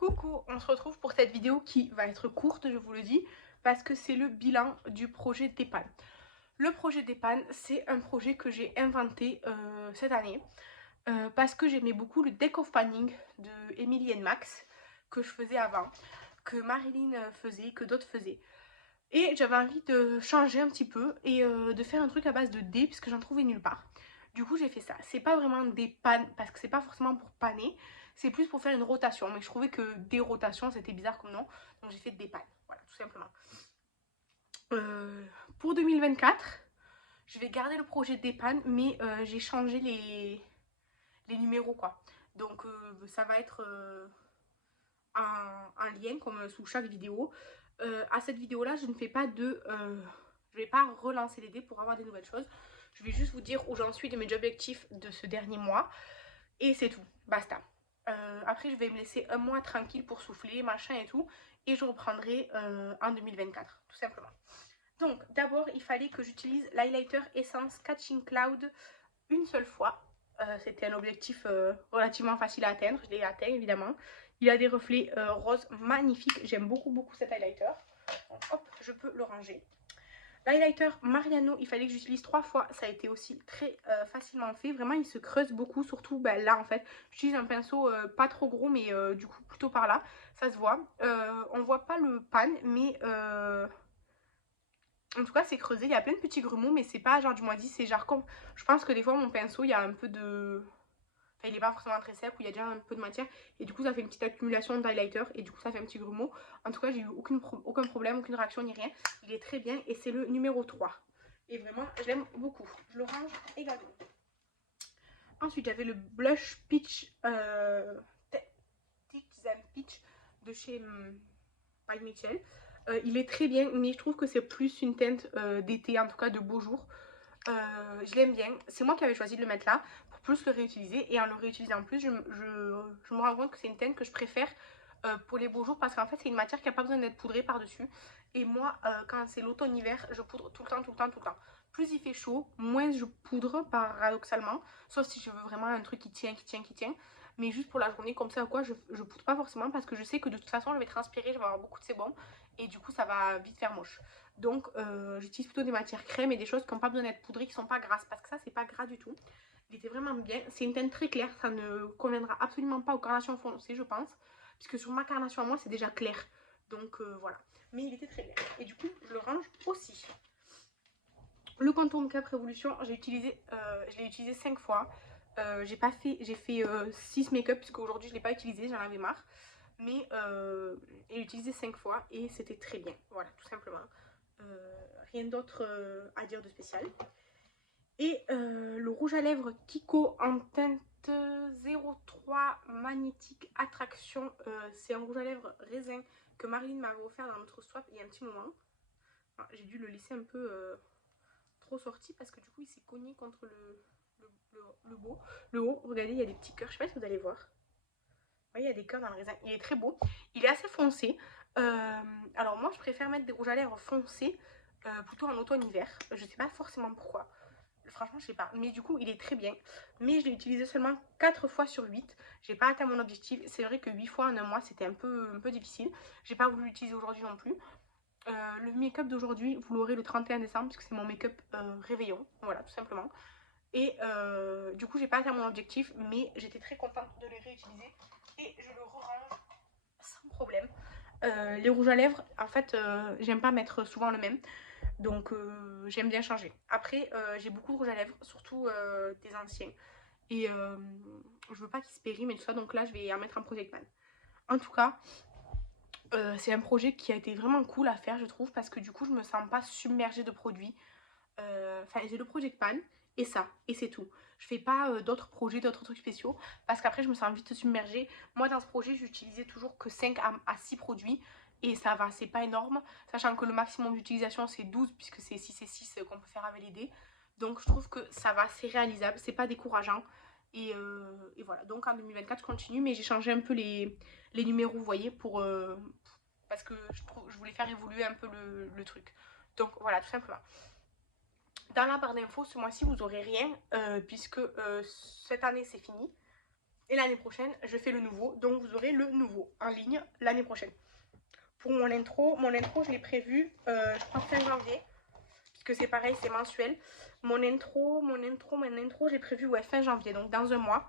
Coucou, on se retrouve pour cette vidéo qui va être courte, je vous le dis, parce que c'est le bilan du projet d'EPAN. Le projet d'EPAN, c'est un projet que j'ai inventé cette année parce que j'aimais beaucoup le deck of panning de Emily Max que je faisais avant, que Marilyn faisait, que d'autres faisaient. Et j'avais envie de changer un petit peu et de faire un truc à base de dés puisque j'en trouvais nulle part. Du coup j'ai fait ça. C'est pas vraiment des pannes parce que c'est pas forcément pour panner, c'est plus pour faire une rotation. Mais je trouvais que des rotations c'était bizarre comme nom, donc j'ai fait des pannes. Voilà, tout simplement. Pour 2024, je vais garder le projet des pannes, mais j'ai changé les numéros quoi. Donc ça va être un lien comme sous chaque vidéo. À cette vidéo là je ne fais pas de je vais pas relancer les dés pour avoir des nouvelles choses, je vais juste vous dire où j'en suis de mes objectifs de ce dernier mois et c'est tout, basta. Après je vais me laisser un mois tranquille pour souffler machin et tout et je reprendrai en 2024 tout simplement. Donc d'abord il fallait que j'utilise l'highlighter Essence Catching Cloud une seule fois. C'était un objectif relativement facile à atteindre, je l'ai atteint évidemment. Il a des reflets roses magnifiques, j'aime beaucoup cet highlighter. Donc, hop, je peux le ranger. L'highlighter Mariano, il fallait que j'utilise 3 fois, ça a été aussi très facilement fait. Vraiment, il se creuse beaucoup, surtout ben, là en fait. J'utilise un pinceau pas trop gros, mais du coup plutôt par là, ça se voit. On voit pas le pan, mais en tout cas, c'est creusé. Il y a plein de petits grumeaux, mais c'est pas genre du moisi. C'est genre comme. Je pense que des fois, mon pinceau, il y a un peu de. Enfin, il est pas forcément très sec, où il y a déjà un peu de matière. Et du coup, ça fait une petite accumulation d'highlighter. Et du coup, ça fait un petit grumeau. En tout cas, j'ai eu aucun problème, aucune réaction ni rien. Il est très bien. Et c'est le numéro 3. Et vraiment, je l'aime beaucoup. Je le range également. Ensuite, j'avais le blush peach. Peach de chez By Mitchell. Il est très bien, mais je trouve que c'est plus une teinte d'été, en tout cas de beaux jours. Je l'aime bien. C'est moi qui avais choisi de le mettre là pour plus le réutiliser. Et en le réutilisant en plus, je me rends compte que c'est une teinte que je préfère pour les beaux jours parce qu'en fait, c'est une matière qui n'a pas besoin d'être poudrée par-dessus. Et moi, quand c'est l'automne-hiver, je poudre tout le temps, tout le temps, tout le temps. Plus il fait chaud, moins je poudre paradoxalement. Sauf si je veux vraiment un truc qui tient, qui tient, qui tient. Mais juste pour la journée, comme ça ou quoi, je poudre pas forcément parce que je sais que de toute façon, je vais transpirer, je vais avoir beaucoup de sébum. Et du coup, ça va vite faire moche. Donc j'utilise plutôt des matières crème et des choses qui n'ont pas besoin d'être poudrées, qui sont pas grasses, parce que ça c'est pas gras du tout. Il était vraiment bien. C'est une teinte très claire, ça ne conviendra absolument pas aux carnations foncées je pense, puisque sur ma carnation à moi c'est déjà clair. Donc voilà. Mais il était très bien. Et du coup je le range aussi. Le contour Cap Révolution, je l'ai utilisé 5 fois. J'ai fait 6 make-up puisque aujourd'hui je ne l'ai pas utilisé, j'en avais marre. Mais j'ai utilisé 5 fois et c'était très bien. Voilà, tout simplement. Rien d'autre à dire de spécial. Et le rouge à lèvres Kiko en teinte 03 magnétique attraction. C'est un rouge à lèvres raisin que Marilyn m'avait offert dans notre swap il y a un petit moment. J'ai dû le laisser un peu trop sorti parce que du coup il s'est cogné contre le haut. Regardez, il y a des petits cœurs. Je sais pas si vous allez voir. Oui, il y a des cœurs dans le raisin. Il est très beau. Il est assez foncé. Alors moi, je préfère mettre des rouges à lèvres foncés plutôt en automne-hiver. Je sais pas forcément pourquoi. Franchement, je sais pas. Mais du coup, il est très bien. Mais je l'ai utilisé seulement 4 fois sur 8. J'ai pas atteint mon objectif. C'est vrai que 8 fois en un mois, c'était un peu difficile. J'ai pas voulu l'utiliser aujourd'hui non plus. Le make-up d'aujourd'hui, vous l'aurez le 31 décembre, puisque c'est mon make-up réveillon. Voilà, tout simplement. Et du coup, j'ai pas atteint mon objectif, mais j'étais très contente de le réutiliser. Et je le range sans problème. Les rouges à lèvres, en fait, j'aime pas mettre souvent le même. Donc j'aime bien changer. Après, j'ai beaucoup de rouges à lèvres, surtout des anciens. Et je veux pas qu'ils se périment et tout ça, donc là, je vais en mettre un Project Man. En tout cas, c'est un projet qui a été vraiment cool à faire, je trouve, parce que du coup, je me sens pas submergée de produits. Enfin, j'ai le Project Pan et ça, et c'est tout. Je fais pas d'autres projets, d'autres trucs spéciaux, parce qu'après, je me sens vite submergée. Moi, dans ce projet, j'utilisais toujours que 5 à 6 produits, et ça va, c'est pas énorme, sachant que le maximum d'utilisation, c'est 12, puisque c'est 6 et 6 qu'on peut faire avec les dés. Donc, je trouve que ça va, c'est réalisable, c'est pas décourageant. Et voilà, donc en 2024 je continue, mais j'ai changé un peu les numéros, vous voyez, parce que je voulais faire évoluer un peu le truc. Donc voilà, tout simplement. Dans la barre d'infos, ce mois-ci, vous n'aurez rien, puisque cette année, c'est fini. Et l'année prochaine, je fais le nouveau. Donc vous aurez le nouveau en ligne l'année prochaine. Pour mon intro, je l'ai prévu, je crois fin janvier. Puisque c'est pareil, c'est mensuel. Mon intro, j'ai prévu ouais, fin janvier, donc dans un mois.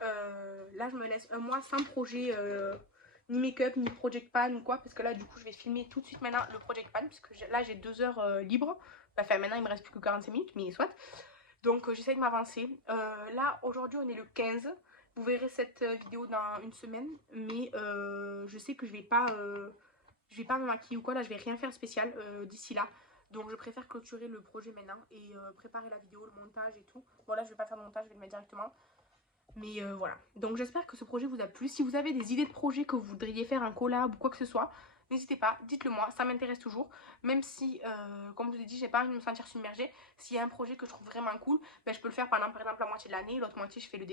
Là, je me laisse un mois sans projet, ni make-up, ni project pan, ou quoi. Parce que là, du coup, je vais filmer tout de suite maintenant le project pan. Puisque là, j'ai 2 heures libres. Enfin, maintenant, il me reste plus que 45 minutes, mais soit. Donc, j'essaie de m'avancer. Là, aujourd'hui, on est le 15. Vous verrez cette vidéo dans une semaine. Mais je sais que je vais pas me maquiller ou quoi. Là, je vais rien faire spécial d'ici là. Donc, je préfère clôturer le projet maintenant et préparer la vidéo, le montage et tout. Bon, là, je vais pas faire de montage, je vais le mettre directement. Mais voilà. Donc, j'espère que ce projet vous a plu. Si vous avez des idées de projets que vous voudriez faire, un collab ou quoi que ce soit, n'hésitez pas, dites-le moi, ça m'intéresse toujours. Même si, comme je vous ai dit, j'ai pas envie de me sentir submergée. S'il y a un projet que je trouve vraiment cool, ben, je peux le faire pendant, par exemple, la moitié de l'année. L'autre moitié, je fais le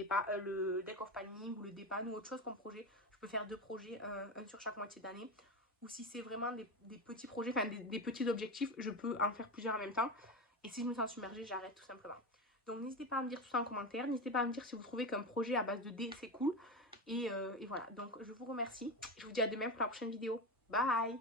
deck of panning ou le dépan ou autre chose comme projet. Je peux faire 2 projets, un sur chaque moitié d'année. Ou si c'est vraiment des petits projets, enfin des petits objectifs, je peux en faire plusieurs en même temps. Et si je me sens submergée, j'arrête tout simplement. Donc n'hésitez pas à me dire tout ça en commentaire. N'hésitez pas à me dire si vous trouvez qu'un projet à base de dés c'est cool. Et voilà, donc je vous remercie. Je vous dis à demain pour la prochaine vidéo. Bye!